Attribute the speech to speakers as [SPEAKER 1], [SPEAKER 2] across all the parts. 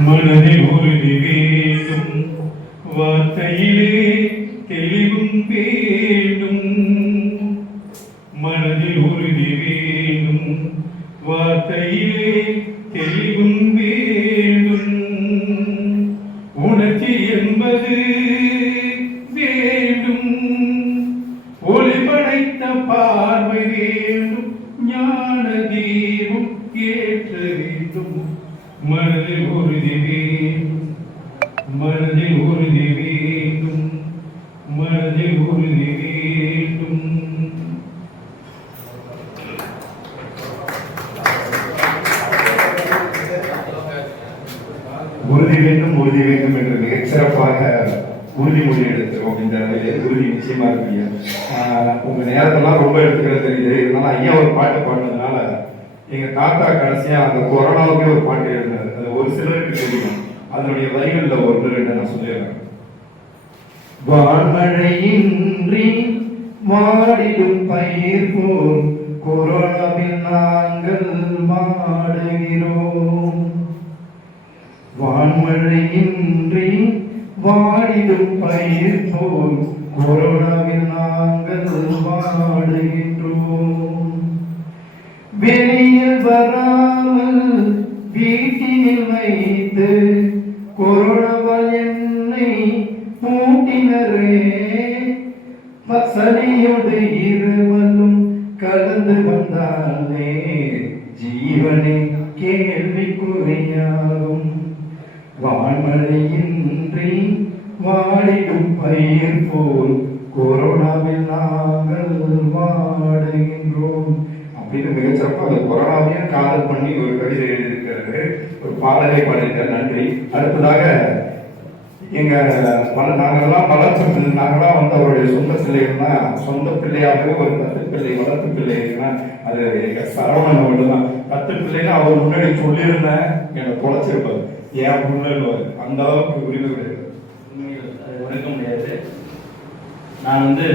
[SPEAKER 1] மனதில் உறுதி வேண்டும் வார்த்தையிலே தெளிவும் வேண்டும் மனதில் உறுதி வேண்டும் உறுதி வேண்டும்
[SPEAKER 2] என்று மிகச் சிறப்பாக உறுதிமொழி எடுத்திருக்கோம் இந்த உறுதி நிச்சயமா இருக்கு ஆஹ் உங்க நேரத்தெல்லாம் ரொம்ப எடுத்துக்கிறது தெரியுது. இருந்தாலும் ஐயா ஒரு பாட்டு பாடினதுனால எங்க தாத்தா கடைசியா அந்த கொரோனாவுக்கே ஒரு பாட்டு எழுதினாரு. அது ஒரு சிலருக்கு தெரியும். அதனுடைய வரிகள்ல ஒன்று ரெண்டு நான் சொல்லிடுறேன். வான்மழையின்றி மாடிடும் பயிர் போல் கொரோனாவில் நாங்கள் மாடுகிறோம். வான்மழையின்றி வாடிடும் பயிர் போல் கொரோனாவில் நாங்கள் வாடுகின்றோம் வெளியில் வராமல் வீட்டினில் வைத்து கொரோனாவால் என்னை பூட்டினரே சனியோடு இருவலும் கலந்து வந்தாலே ஜீவனை கேள் வான்மழையின்றி வாடிடும் பயிர் போல் கொரோனாவில் நாங்கள் வாடுகின்றோம். அப்படின்னு மிகச்சிறப்பாக அந்த கொரோனாவையும் காதல் பண்ணி ஒரு கவிதை எழுதியிருக்கிறது. ஒரு பாடலை பாடியிருக்காரு நன்றி. அடுத்ததாக எங்க பல நாங்கள்லாம் வளர்ச்சி நாங்களாம் வந்து அவருடைய சொந்த பிள்ளைகள்னா சொந்த பிள்ளையாகவே ஒரு பத்து பிள்ளை வளர்த்து பிள்ளைகள்னா அது எங்க சரவணன் மட்டும்தான். தத்து பத்து பிள்ளைன்னு அவர் முன்னாடி சொல்லியிருந்தேன். என்னை தொலைச்சிருப்பாரு ஏன் முன்னாடி அந்த அளவுக்கு உரிமை கிடையாது
[SPEAKER 3] அது ஒடுக்க முடியாது. நான் வந்து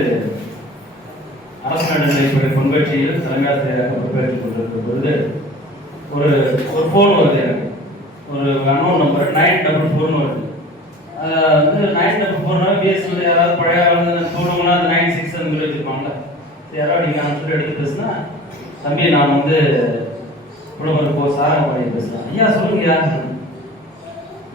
[SPEAKER 3] அரசு நடுநிலைத்துறை பொன்வெற்றியில் தலைமையாசிரியராக பொறுப்பேற்றுக் கொண்டிருக்கும் பொழுது ஒரு ஒரு ஃபோன் வருது எனக்கு. ஒரு அனோன் நம்பர் நைன் டபுள் ஃபோர்னு வருது. அதை வந்து நைன் டபுள் ஃபோர்னா பிஎஸ்என்எல் யாராவது பழைய ஃபோனுங்கன்னா அந்த நைன் சிக்ஸ் அந்த மாதிரி வச்சுருப்பாங்கல்ல. யாராவது நீங்கள் சொல்லி எடுத்து பேசுனா தம்பி நான் வந்து குடும்பம் போ சாரம் பண்ணி பேசுகிறேன் ஐயா சொல்லுங்க யார்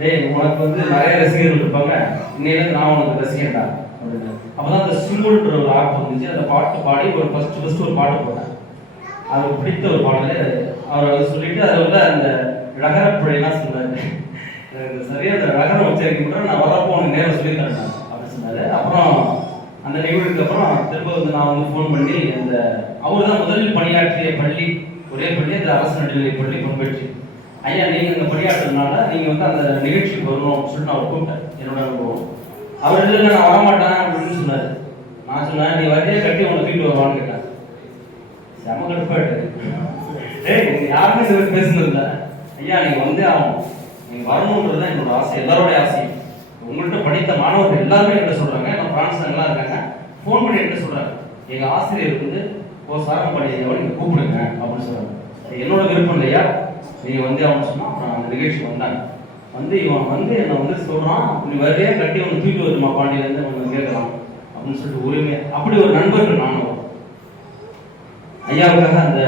[SPEAKER 3] டேய் உனக்கு வந்து நிறைய ரசிகர்கள் இருப்பாங்க. இன்னையிலேருந்து நான் உனக்கு ரசிகன் தான் அப்படின்னு. அப்பதான் அந்த சிங்குல்ன்ற ஒரு ஆப் வந்துச்சு. அந்த பாட்டு பாடி ஒரு ஃபர்ஸ்ட் ஃபர்ஸ்ட் ஒரு பாட்டு போட்டேன். அது பிடித்த ஒரு பாடல் அவர் அதை சொல்லிட்டு அதில் உள்ள அந்த ரகரப்புழையெல்லாம் சொன்னாரு. எனக்கு சரியா அந்த ரகரம் உச்சரிக்க மட்டும் நான் வரப்போ உனக்கு நேரம் சொல்லி தரேன் அப்படின்னு சொன்னாரு. அப்புறம் அந்த நிகழ்வுக்கு அப்புறம் திரும்ப வந்து நான் வந்து ஃபோன் பண்ணி அந்த அவர் தான் முதலில் பணியாற்றிய பள்ளி ஒரே பள்ளி அந்த அரசு நடுநிலை பள்ளி பண்பெற்றி ஐயா நீங்கள் இந்த பணியாற்றதுனால நீங்கள் வந்து அந்த நிகழ்ச்சிக்கு வரணும் அப்படின்னு சொல்லிட்டு நான் அவரை கூப்பிட்டேன். என்னோட அனுபவம். அவர் இல்லை நான் வரமாட்டேன் அப்படின்னு சொன்னார். நான் சொன்னேன் நீ வரையே கட்டி உங்களை தூக்கிட்டு வருவான்னு கேட்டேன் செம கடுப்பாட்டு ஏய் யாருமே இது வரைக்கும் பேசுனது ஐயா நீங்கள் வந்தே ஆகணும். நீங்கள் வரணுன்றது தான் என்னோட ஆசை எல்லாரோடைய ஆசை. உங்கள்கிட்ட படித்த மாணவர்கள் எல்லாருமே என்ன சொல்கிறாங்க நம்ம பிரான்ஸ் எல்லாம் இருக்காங்க. ஃபோன் பண்ணி என்ன சொல்கிறாங்க எங்கள் ஆசிரியர் வந்து ஓ சாரம் பண்ணி நீங்கள் கூப்பிடுங்க அப்படின்னு சொல்கிறாங்க என்னோட விருப்பம் இல்லையா? நீ வந்து அவன் சொன்னான் அந்த நிகழ்ச்சி வந்தாங்க. வந்து இவன் வந்து என்ன வந்து சொல்றான் நீ வரையே கட்டி அவன் தூக்கி வருமா பாண்டியில இருந்து அவன் கேட்கலாம். அப்படின்னு சொல்லிட்டு உரிமை அப்படி ஒரு நண்பர்கள் நானும். ஐயாவுக்காக அந்த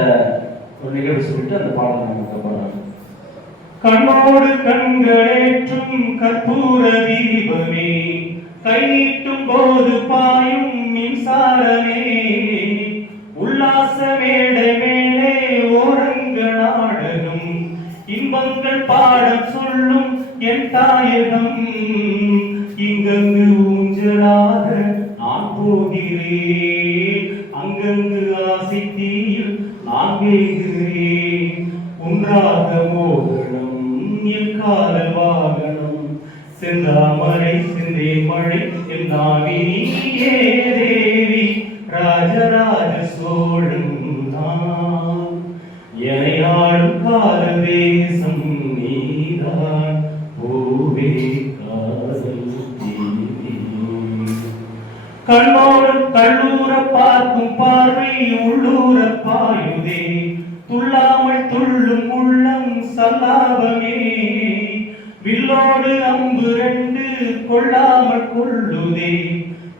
[SPEAKER 3] ஒரு நிகழ்வு சொல்லிட்டு அந்த பாடல் நமக்கு பாடுறாங்க
[SPEAKER 1] கண்ணோடு கண்களேற்றும் கற்பூர தீபமே கை நீட்டும் போது பாயும் மின்சாரமே உல்லாச இன்பங்கள் பாடம் சொல்லும் என் தாயகம். இங்கங்கு ஊஞ்சலாக நான் போகிறேன். அங்கங்கு ஆசை தீயில் நான் வேகிறேன் ஒன்றாக மோகனம் என் காதல் வாகனம். செந்தாமரை சிந்தே மழை என் நாவி ஏ தேவி. ராஜராஜ சோழன்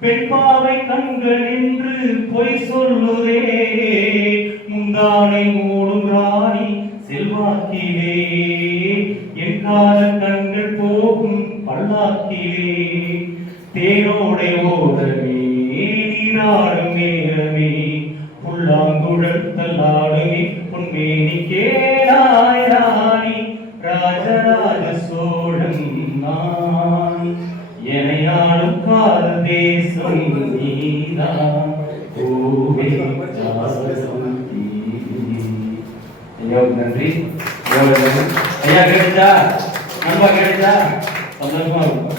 [SPEAKER 4] பெண்பாவை கண்கள் என்று பொய் சொல்லுதே. முந்தானை மூடும் ராணி செல்வாக்கிலே. என் கால கண்கள் போகும் பல்லாக்கிலே. தேரோடை ஓதமே நீராடும் நேரம் ஐயாவுக்கு நன்றி. ஐயா கேட்டுச்சா நண்பா கேட்டுச்சா சந்தோஷமா இருக்கும்.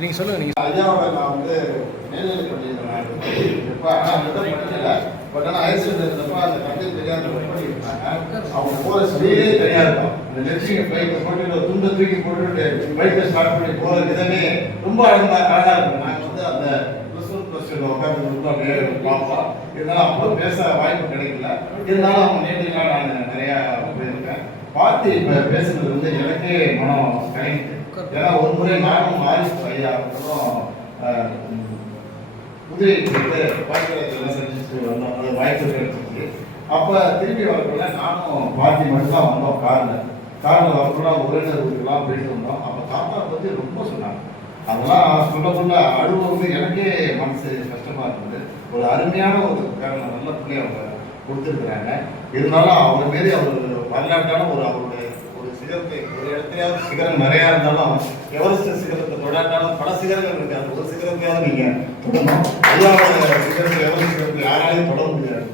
[SPEAKER 5] நீங்க சொல்லுங்க நீங்க
[SPEAKER 6] ஐயாவோட நான் வந்து மேல்நிலை பண்ணியிருந்தேன் பட் ஆனால் ஹையர் செகண்டரி இருந்தப்போ அந்த கதை தெரியாத அவங்க போகிற ஸ்பீடே தெரியாது. அந்த நெர்சிங்க பைக்கை போட்டு துண்டை தூக்கி போட்டுட்டு பைக்கை ஸ்டார்ட் பண்ணி போகிற விதமே ரொம்ப அழகா அழகாக இருக்கும். நாங்கள் வந்து அந்த ப்ளஸ் உட்காந்து இருந்தோம் பார்ப்போம் இருந்தாலும் அப்போ பேச வாய்ப்பு கிடைக்கல. இருந்தாலும் அவங்க நேரடியாக நான் நிறையா போயிருக்கேன். பார்த்து இப்போ பேசுனது வந்து எனக்கே மனம் கலைந்து ஏன்னா ஒரு முறை நானும் மாரிஸ் ஐயா அவர்களும் ஆஹ், குதிரை போயிட்டு பாய்க்கிறதெல்லாம் செஞ்சுட்டு வந்தோம். அது வாய்ப்பு கிடைச்சிருக்கு. அப்போ திரும்பி வரக்குள்ள நானும் பாட்டி மட்டும்தான் வந்தோம் காரில். காரில் வரக்குள்ள உறவினர்களுக்கெல்லாம் போயிட்டு வந்தோம். அப்போ தாத்தா பற்றி ரொம்ப சொன்னாங்க. அதெல்லாம் சொல்லக்குள்ள வந்து எனக்கே மனசு கஷ்டமா இருந்தது ஒரு அருமையான ஒரு காரணம் நல்ல பிள்ளைய அவங்க கொடுத்துருக்குறாங்க. இருந்தாலும் அவர் மாரி அவர் வரலாற்றான ஒரு அவருடைய ஒரு சிகரத்தை ஒரு இடத்துலயாவது சிகரம் நிறையா இருந்தாலும் எவரெஸ்ட் சிகரத்தை தொடாட்டாலும் பல சிகரங்கள் இருக்கு. அந்த ஒரு சிகரத்தையாவது நீங்க தொடணும். எல்லாரோட சிகரத்தை எவரெஸ்ட் சிகரத்தை யாராலையும் தொட முடியாது.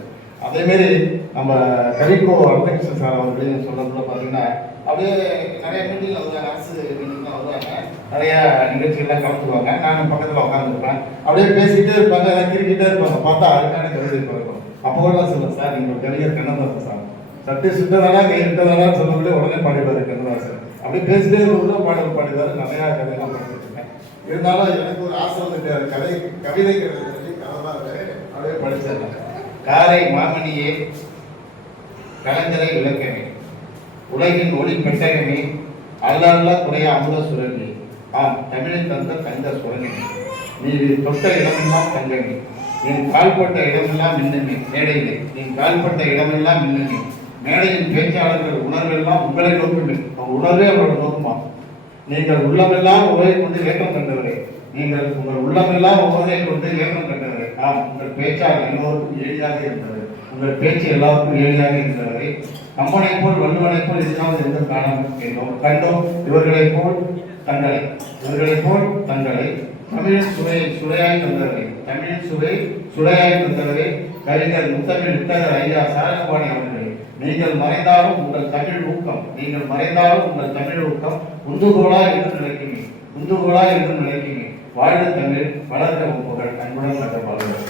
[SPEAKER 6] அதேமாரி நம்ம கரிகோ அர்த்தகிருஷ்ணன் சார் அவர்களையும் சொல்றதுல பார்த்தீங்கன்னா அப்படியே நிறைய மீட்டிங்ல வருவாங்க அரசு மீட்டிங்லாம் வருவாங்க. நிறையா நிகழ்ச்சிகள்லாம் கலந்துருவாங்க. நானும் பக்கத்தில் உட்காந்துருப்பேன் அப்படியே பேசிக்கிட்டே இருப்பாங்க எல்லாம் கிரிக்கிட்டே இருப்பாங்க. பார்த்தா அதுக்கான கவிதை இருக்கும். அப்போ கூட நான் சொல்லுவேன் சார் நீங்கள் ஒரு கவிஞர் கண்ணதாசன் சார். சட்டை சுட்டதானா கை விட்டதானான்னு சொல்லக்கூடிய உடனே பாடிடுவாரு கண்ணதாசன் அப்படியே பேசிட்டே இருக்கும்போது பாடல் பாடிடுவாரு. நிறையா கதையெல்லாம் படிச்சிருக்கேன். இருந்தாலும் எனக்கு ஒரு ஆசை வந்துட்டு கதை கவிதை கவிதை கதை தான் இருக்கு. அப்படியே படிச்சிருக்கேன் காரை மாமணியே கலைஞரை விளக்கமே உலகின் ஒளி பெட்டகமே அல்ல அல்ல குறைய அமுத சுரங்கி ஆம் தமிழை தந்த தங்க சுரங்கி. நீ தொட்ட இடமெல்லாம் தங்கமே. நீ கால்பட்ட இடமெல்லாம் மின்னமே. மேடையிலே நீ கால்பட்ட இடமெல்லாம் மின்னமே. மேடையின் பேச்சாளர்கள் உணர்வெல்லாம் உங்களை நோக்குமே. அவன் உணர்வே அவரோட நோக்குமா? நீங்கள் உள்ளமெல்லாம் உறவை கொண்டு ஏற்றம் கண்டவரே. நீங்கள் உங்கள் உள்ளமெல்லாம் உறவை கொண்டு ஏற்றம் கண்டவரே. ஆம் உங்கள் பேச்சாளர் எல்லோருக்கும் எளிதாக இருந்தது. உங்கள் பேச்சு எல்லாருக்கும் எளிதாக இருந்தவரை கம்பனை போல் வல்லுவனை போல் எதிராவது எந்த காணாமல் என்றோம் கண்டோம் இவர்களை போல் தங்களை இவர்களைப் போல் தங்களை தமிழின் சுவையை சுவையாய் தந்தவரை தமிழின் சுவை சுவையாய் தந்தவரை கவிஞர் முத்தமிழ் விட்டகர் ஐயா சாரங்கபாணி அவர்களே நீங்கள் மறைந்தாலும் உங்கள் தமிழ் ஊக்கம் நீங்கள் மறைந்தாலும் உங்கள் தமிழ் ஊக்கம் உந்துகோலா என்று நினைக்கிறீங்க உந்துகோலா என்று நினைக்கிறீங்க வாழ்க தமிழ் வளர்ந்த புகழ் அன்புடன் கட்ட பாடுகள்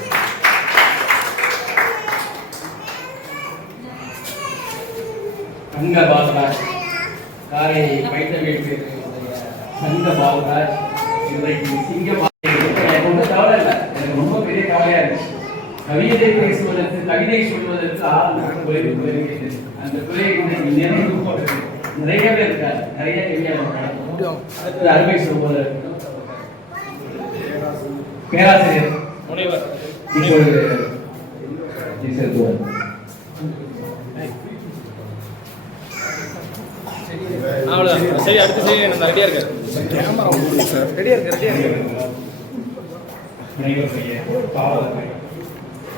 [SPEAKER 1] பாசனா காரை வைத்த வீட்டு சங்க பாலராஜ் இன்றைக்கு சிங்க எனக்கு ஒன்றும் கவலை இல்லை. எனக்கு ரொம்ப பெரிய கவலையா இருக்கு கவிதை பேசுவதற்கு கவிதை சொல்வதற்கு ஆள் குறைவு குறைவு அந்த குறை இன்னைக்கு நிறைவு போட்டு நிறையவே இருக்காது நிறைய அடுத்து அருமை சொல்வது பேராசிரியர். முனைவர். இப்பொழுது
[SPEAKER 5] சரி அடுத்து சரி நான் ரெடியா இருக்கேன் ரெடியா இருக்கு ரெடியா இருக்கு
[SPEAKER 4] அனைவருடைய காவலர்கள்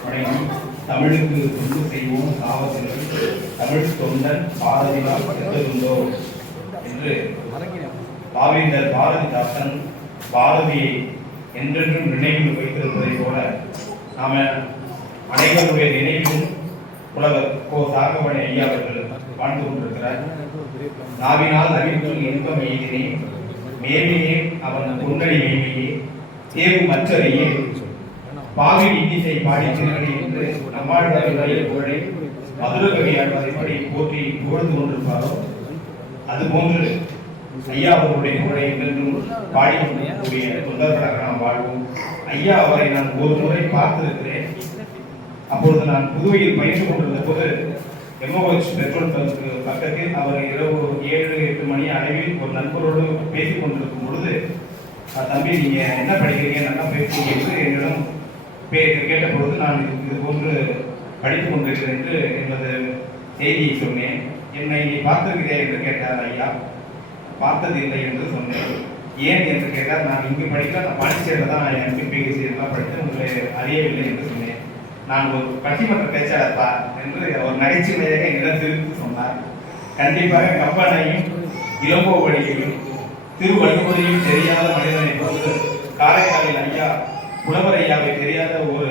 [SPEAKER 4] வணக்கம். தமிழுக்கு தொண்டு செய்வோம் காவலர்கள். தமிழ் தொண்டன் பாரதியால் சென்றதுண்டோ என்று பாவேந்தர் பாரதிதாசன் பாரதியை என்றென்றும் நினைவில் வைத்திருப்பதை போல நாம அனைவருடைய நினைவிலும் புலவர் கோ சாகவணி ஐயா அவர்கள் வாழ்ந்து கொண்டிருக்கிறார். நாவினால் அறிவுக்கு இன்பம் எய்தினேன் மேன்மையே அவன் புன்னடி மேன்மையே. தேவு மற்றறையே. பாவி இன்னிசை பாடி திருநடி என்று நம்மாழ்வாருடைய புகழை மதுரகவியார் அதன்படி போற்றி புகழ்ந்து கொண்டிருப்பாரோ? அதுபோன்று ஐயா அவருடைய புகழை என்றென்றும் பாடி கொண்டிருக்கக்கூடிய தொண்டர்களாக நாம் வாழ்வோம். ஐயா அவரை நான் ஒரு முறை பார்த்திருக்கிறேன். அப்பொழுது நான் புதுவையில் பயின்று கொண்டிருந்த போது எம்ஓஹெச் பெட்ரோல் பங்க்கு பக்கத்தில் அவர் இரவு ஏழு எட்டு மணி அளவில் ஒரு நண்பரோடு பேசிக் கொண்டிருக்கும் பொழுது தம்பி நீங்கள் என்ன படிக்கிறீங்க? நல்லா பேசுறீங்க என்று என்னிடம் பே- கேட்ட பொழுது நான் இது- போன்று படித்து கொண்டிருக்கிறேன் என்று எனது செய்தியை சொன்னேன். என்னை நீ பார்த்திருக்கிறேன் என்று கேட்டார் ஐயா பார்த்தது இல்லை என்று சொன்னேன். ஏன்? என்று கேட்டால் நான் இங்கு படிக்க நான் பாண்டிச்சேரியில் தான் எம்பி பிஹெச்டி எல்லாம் படித்து உங்களை அறியவில்லை என்று சொன்னேன். நான் ஒரு பட்டிமன்ற பேச்சாளர்ப்பா என்று ஒரு நகைச்சுவையாக என்னிடம் திருப்பி சொன்னார். கண்டிப்பாக கம்பனையும் இளங்கோவடியையும் திருவள்ளுவரையும் தெரியாத மனிதனை போது காரைக்காலில் ஐயா புலவர் ஐயாவை தெரியாத ஒரு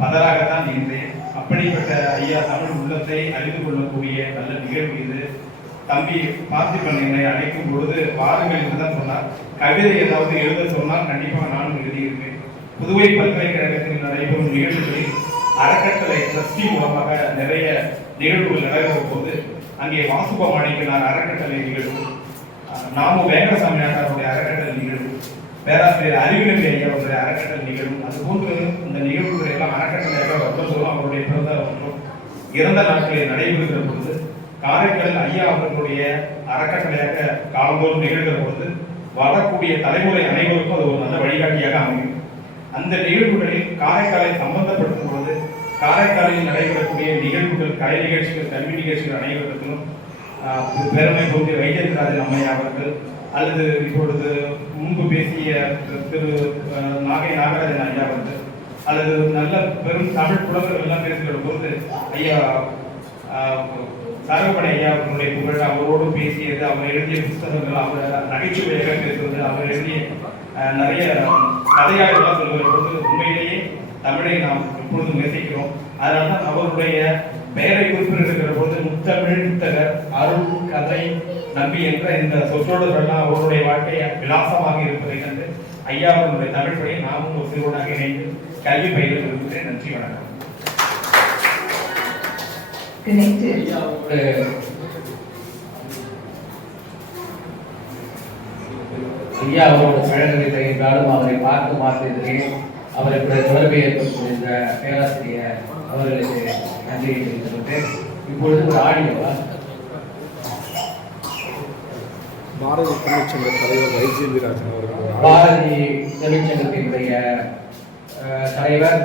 [SPEAKER 4] பதராகத்தான் இருந்தேன் அப்படிப்பட்ட ஐயா தமிழ் உள்ளத்தை அறிந்து கொள்ளக்கூடிய நல்ல நிகழ்வு இது. தம்பி பார்த்திபன் என்னை அழைக்கும் பொழுது வாருங்கள் என்று தான் சொன்னார். கவிதை ஏதாவது எழுத சொன்னால் கண்டிப்பாக நானும் எழுதியிருப்பேன். புதுவை பல்கலைக்கழகத்தில் நடைபெறும் நிகழ்வுகளில் அறக்கட்டளை ட்ரஸ்டி மூலமாக நிறைய நிகழ்வுகள் நடைபெறும் போது அங்கே வாசுப மாணிக்கனார் அறக்கட்டளை நிகழ்வு நாமு வேங்கசாமி நாட்டாருடைய அறக்கட்டளை நிகழ்வு பேராசிரியர் அறிவியல் ஐயாவுடைய அறக்கட்டளை நிகழ்வு அதுபோன்று இந்த நிகழ்வுகள் எல்லாம் அறக்கட்டளையாக வருவதும் அவருடைய பிறந்த மற்றும் இறந்த நாட்களில் நடைபெறுகிற பொழுது காரைக்கால் ஐயா அவர்களுடைய அறக்கட்டளையாக காலந்தோறும் நிகழ்கிற பொழுது வரக்கூடிய தலைமுறை அனைவருக்கும் அது ஒரு நல்ல வழிகாட்டியாக அமையும். அந்த நிகழ்வுகளில் காரைக்காலை சம்பந்தப்படுத்தும் பொழுது காரைக்காலில் நடைபெறக்கூடிய நிகழ்வுகள் கலை நிகழ்ச்சிகள் கல்வி நிகழ்ச்சிகள் அனைவருக்கும் பெருமை பொருந்திய வைத்தியராஜன் அம்மையா அவர்கள். அல்லது இப்பொழுது முன்பு பேசிய திரு நாகை நாகராஜன் ஐயா அவர்கள். அல்லது நல்ல பெரும் தமிழ் புலவர்கள் எல்லாம் பேசுகிற பொழுது ஐயா ஆஹ், சரவண ஐயா அவர்களுடைய புகழ் அவரோடு பேசியது அவர் எழுதிய புஸ்தகங்கள் அவர் நகைச்சுவையாக பேசுவது அவர் எழுதிய நிறைய கதையாளர்களாக சொல்கிற பொழுது உண்மையிலேயே தமிழை நாம் எப்பொழுதும் நேசிக்கிறோம். அதனால தான் அவருடைய பெயரை குறிப்பிடுகிற பொழுது முத்தமிழ் புத்தகர் அருள் கதை நம்பி என்ற இந்த சொற்றொடர்கள்லாம் அவருடைய வாழ்க்கை விலாசமாக இருப்பதை கண்டு ஐயா அவர்களுடைய தமிழ் பணியை நாமும் ஒரு சிறுவனாக இணைந்து கல்வி பயில விரும்புகிறேன் நன்றி வணக்கம்
[SPEAKER 7] இணைத்து
[SPEAKER 1] ஒரு ஐயா அவரோட பழகத்தை தருகின்றாலும் அவரை பார்த்து பார்த்ததிலே அவருக்கு தொடர்பை ஏற்படுத்திய இந்த பேராசிரியர் அவர்களுக்கு நன்றியை தெரிவித்துக் கொண்டு இப்பொழுது ஒரு ஆடியோவா
[SPEAKER 5] பாரதி தமிழ்ச்சங்க தலைவர் வைஜெயந்திராஜன் அவர்கள்.
[SPEAKER 1] பாரதி தமிழ்ச்சங்கத்தினுடைய அஹ், தலைவர்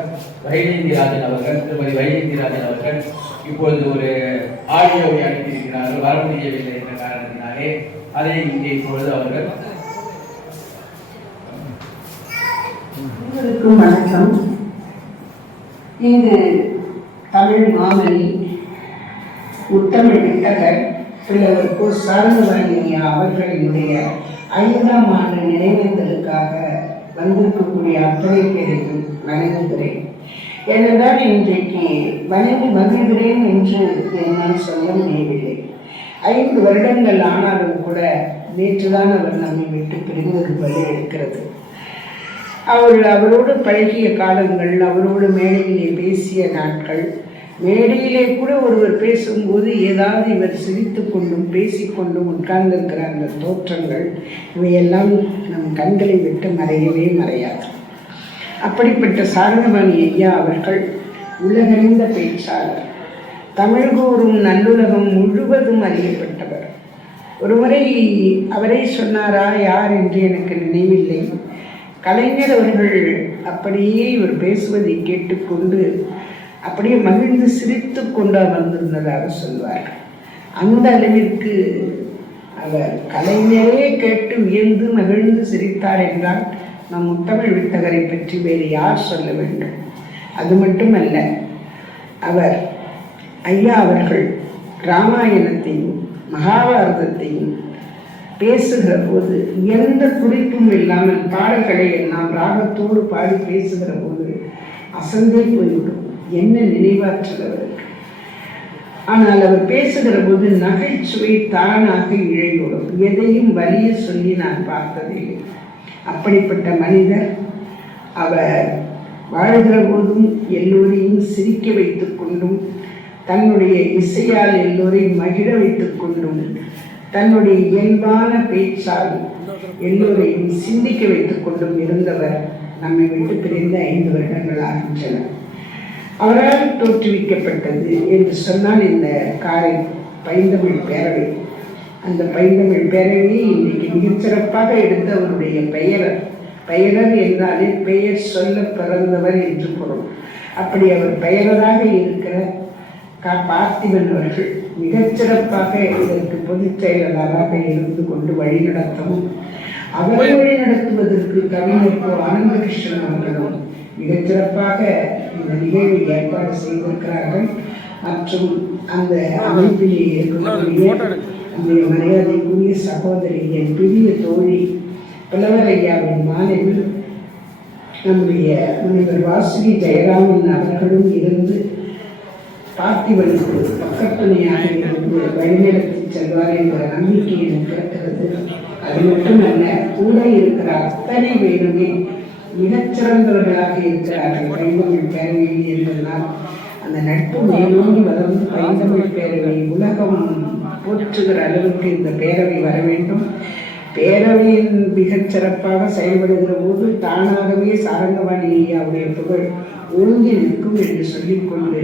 [SPEAKER 1] வைஜெயந்திராஜன் அவர்கள் திருமதி வைஜெயந்திராஜன் அவர்கள் இப்பொழுது ஒரு ஆடியோவை அனுப்பியிருக்கிறார்கள். வர முடியவில்லை என்ற காரணத்தினாலே அதை இங்கே இப்பொழுது அவர்கள்
[SPEAKER 7] அனைவருக்கும் வணக்கம். இங்கு தமிழ் மாமணி முத்தமிழ் வித்தகர் பிள்ளைவர் கு சாரங்கவாணி அவர்களினுடைய ஐந்தாம் ஆண்டு நினைவேந்தலுக்காக வந்திருக்கக்கூடிய அத்தனை பேரையும் வணங்குகிறேன். ஏனென்றால் இன்றைக்கு வணங்கி மகிழ்கிறேன் என்று என்னால் சொல்ல முடியவில்லை. ஐந்து வருடங்கள் ஆனாலும் கூட நேற்றுதான் அவர் நம்மை விட்டு பிரிந்திருப்பது இருக்கிறது. அவர் அவரோடு பழகிய காலங்கள் அவரோடு மேடையிலே பேசிய நாட்கள் மேடையிலே கூட ஒருவர் பேசும்போது ஏதாவது இவர் சிரித்து கொண்டும் பேசிக்கொண்டும் உட்கார்ந்திருக்கிற அந்த தோற்றங்கள் இவையெல்லாம் நம் கண்களை விட்டு மறையவே மறையாது. அப்படிப்பட்ட சாரணபாணி ஐயா அவர்கள் உலகறிந்த பேச்சாளர். தமிழ் கூறும் நல்லுலகம் முழுவதும் அறியப்பட்டவர். ஒருமுறை அவரே சொன்னாரா யார் என்று எனக்கு நினைவில்லை. கலைஞர் அவர்கள் அப்படியே இவர் பேசுவதை கேட்டுக்கொண்டு அப்படியே மகிழ்ந்து சிரித்து கொண்டு அமர்ந்திருந்ததாக சொல்வார். அந்த அளவிற்கு அவர் கலைஞரே கேட்டு வியந்து மகிழ்ந்து சிரித்தார் என்றால் நம் முத்தமிழ் வித்தகரை பற்றி வேறு யார் சொல்ல வேண்டும்? அது மட்டுமல்ல அவர் ஐயா அவர்கள் ராமாயணத்தையும் மகாபாரதத்தையும் பேசுகிற போது எந்த குறிப்பும் இல்லாமல் பாடல்களை எல்லாம் ராகத்தோடு பாடி பேசுகிற போது அசந்தே போய்விடும். என்ன நினைவாற்றுகிறவர் ஆனால் அவர் பேசுகிற போது நகைச்சுவை தானாக இழையோடும் எதையும் வலிய சொல்லி நான் பார்த்ததில்லை. அப்படிப்பட்ட மனிதர் அவர் வாழ்கிற போதும் எல்லோரையும் சிரிக்க வைத்துக் கொண்டும் தன்னுடைய இசையால் எல்லோரையும் மகிழ வைத்துக் கொண்டும் தன்னுடைய இயல்பான பேச்சால் எல்லோரையும் சிந்திக்க வைத்துக் கொண்டும் இருந்தவர் நம்மை விட்டு பிரிந்த ஐந்து வருடங்கள் ஆகின்றன. அவரால் தோற்றுவிக்கப்பட்டது என்று சொன்னால் இந்த காரை பைந்தமிழ் பேரவை. அந்த பைந்தமிழ் பேரவையை இன்றைக்கு மிகச்சிறப்பாக எடுத்த அவருடைய பெயர் பெயரர் என்றாலே பெயர் சொல்ல பிறந்தவர் என்று பொருள். அப்படி அவர் பெயரராக இருக்கிற க பார்த்திபன் அவர்கள் மிகச்சிறப்பாக இதற்கு பொதுச் செயலாளராக இருந்து கொண்டு வழிநடத்தவும் வழி வழிநடத்துவதற்கு கவிஞர் கோ. ஆனந்தகிருஷ்ணன் அவர்களும் மிகச்சிறப்பாக இந்த நிகழ்வை ஏற்பாடு செய்திருக்கிறார்கள். மற்றும் அந்த அமைப்பிலே இருக்கக்கூடிய நம்முடைய மரியாதைக்குரிய சகோதரி என் பெரிய தோழி புலவரையாவின் மாணவி நம்முடைய முனைவர் வாசுகி ஜெயராமன் அவர்களும் இருந்து பார்த்திபனுக்கு பக்கத்துணையாக இருந்து வழிநடத்தி செல்வார் என்ற நம்பிக்கை எனக்கு இருக்கிறது. அது மட்டுமல்ல கூட இருக்கிற அத்தனை பேருமே மிகச்சிறந்தவர்களாக இருக்கிறார்கள். பைந்தமிழ் பேரவையில் என்பதனால் அந்த நட்பு மேலோங்கி வளர்ந்து பைந்தமிழ் பேரவை உலகம் போற்றுகிற அளவுக்கு இந்த பேரவை வர வேண்டும். பேரவையின் மிகச் சிறப்பாக செயல்படுகிற போது தானாகவே சாரங்கவாணி ஐயாவுடைய புகழ் ஒழுங்கி நிற்கும் என்று சொல்லிக்கொண்டு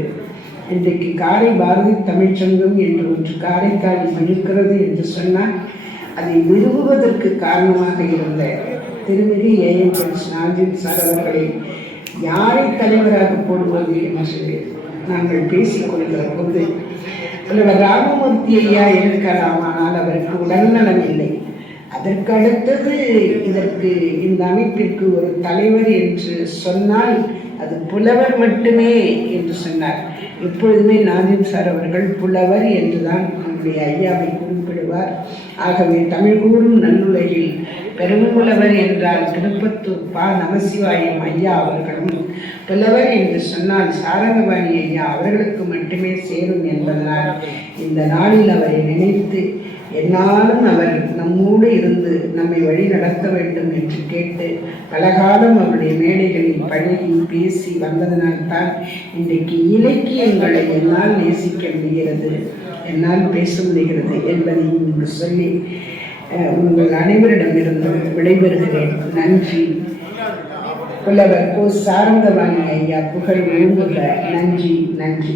[SPEAKER 7] இன்றைக்கு காரை பாரதி தமிழ்ச்சங்கம் என்று ஒன்று காரைக்காலில் இருக்கிறது என்று சொன்னால் அதை நிறுவுவதற்கு காரணமாக இருந்த திருமிகு ஏஎம்எஸ் நாஜித் சார் அவர்களை யாரை தலைவராக போடுவது என்று நாங்கள் பேசிக்கொள்கிற போது புலவர் ராமமூர்த்தி ஐயா இருக்கலாம் ஆனால் அவருக்கு உடல்நலம் இல்லை. அதற்கு அடுத்தது இதற்கு இந்த அமைப்பிற்கு ஒரு தலைவர் என்று சொன்னால் அது புலவர் மட்டுமே என்று சொன்னார். எப்பொழுதுமே நாஜிம் சார் அவர்கள் புலவர் என்றுதான் நம்முடைய ஐயாவை குறிப்பிடுவார். ஆகவே தமிழ் கூறும் நல்லுலகில் பெரும்புலவர் என்றால் திருப்பத்தூர் பா நமசிவாயம் ஐயா அவர்களும் புலவர் என்று சொன்னால் சாரங்கபாணி ஐயா அவர்களுக்கு மட்டுமே சேரும் என்பதனால் இந்த நாளில் அவரை நினைத்து என்னாலும் அவர் நம்மோடு இருந்து நம்மை வழி நடத்த வேண்டும் என்று கேட்டு பலகாலம் அவருடைய மேடைகளில் பழகி பேசி வந்ததனால்தான் இன்றைக்கு இலக்கியங்களை என்னால் நேசிக்க முடிகிறது என்னால் பேச முடிகிறது என்பதை இங்கு சொல்லி உங்கள் அனைவரிடமிருந்து விடைபெறுகிறேன். நன்றி. புலவர் கோ சாரந்தவாணி ஐயா புகழ் ஓங்குக நன்றி நன்றி.